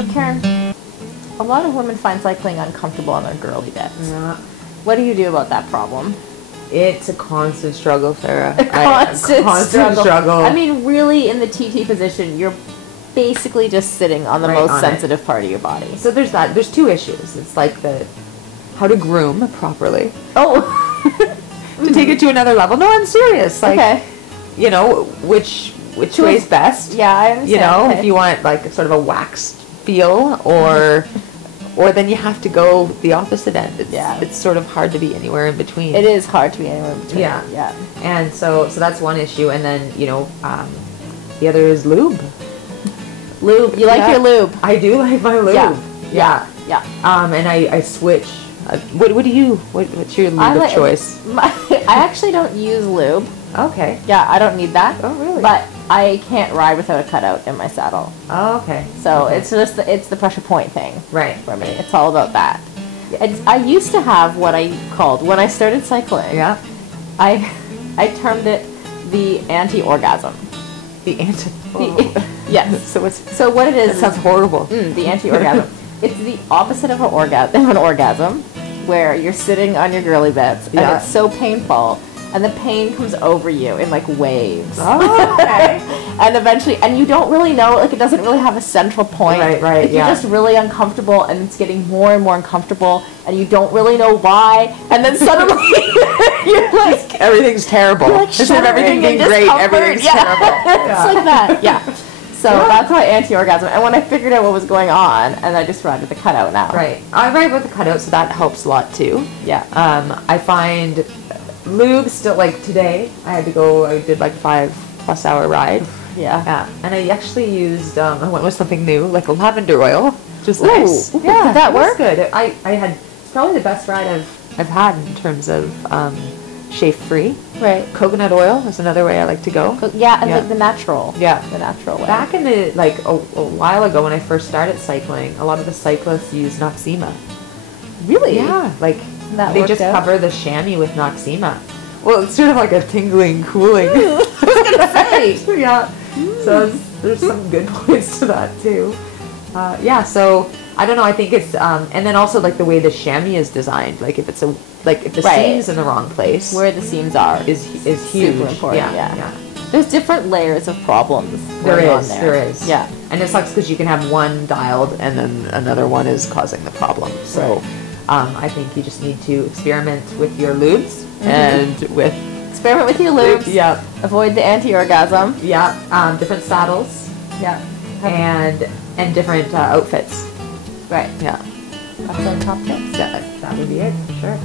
So Karen, a lot of women find cycling uncomfortable on their girly bits. Yeah. What do you do about that problem? It's a constant struggle, Sarah. A constant struggle. I mean, really, in the TT position, you're basically just sitting on the most sensitive part of your body. So there's that. There's two issues. It's like how to groom properly. Oh. To take it to another level. No, I'm serious. Like, okay. You know, which way is best. Yeah, I understand. You know, if you want like sort of a waxed feel, or then you have to go the opposite end. It's sort of hard to be anywhere in between. It is hard to be anywhere in between. Yeah. Yeah. And so that's one issue. And then, you know, the other is lube. Lube. You like your lube? I do like my lube. Yeah. And I switch. What's your lube of choice? I actually don't use lube. Okay. Yeah, I don't need that. Oh, really? But I can't ride without a cutout in my saddle. Oh, okay. So it's just it's the pressure point thing. Right. For me, it's all about that. Yeah. I used to have what I called, when I started cycling. Yeah. I termed it the anti-orgasm. The anti. Yes. So what it is? That sounds horrible. The anti-orgasm. It's the opposite of an orgasm, where you're sitting on your girly bits and it's so painful, and the pain comes over you in like waves. Oh, okay. And eventually, and you don't really know, like it doesn't really have a central point. Right, like, you're just really uncomfortable, and it's getting more and more uncomfortable, and you don't really know why, and then suddenly you're like, everything's terrible. You're like instead of everything being great, everything's terrible. It's like that. Yeah. So that's my anti-orgasm. And when I figured out what was going on, and I just ride with the cutout now. Right. I ride with the cutout, so that helps a lot too. Yeah. I find lube still, like today, I did like a 5+ hour ride. Yeah. And I actually used, I went with something new, like a lavender oil, which was nice. Yeah. Did that work? Good. I had, it's probably the best ride I've had in terms of chafe-free. Right. Coconut oil is another way I like to go. And the natural. Yeah. The natural way. Back in the, like, a while ago when I first started cycling, a lot of the cyclists use Noxema. Really? Yeah. Like, that they just cover the chamois with Noxema. Well, it's sort of like a tingling, cooling. I was going to say. Yeah. So there's some good points to that, too. So I don't know. I think it's and then also like the way the chamois is designed. Like if the seam's in the wrong place, where the seams are is huge. Super important. Yeah. There's different layers of problems. There is. Yeah. And it sucks because you can have one dialed and then another one is causing the problem. So I think you just need to experiment with your lubes and with experiment with your lubes. Yeah. Avoid the anti-orgasm. Yeah. Different saddles. Yeah. And different outfits. Right. Yeah. That's our top tips. That would be it, for sure.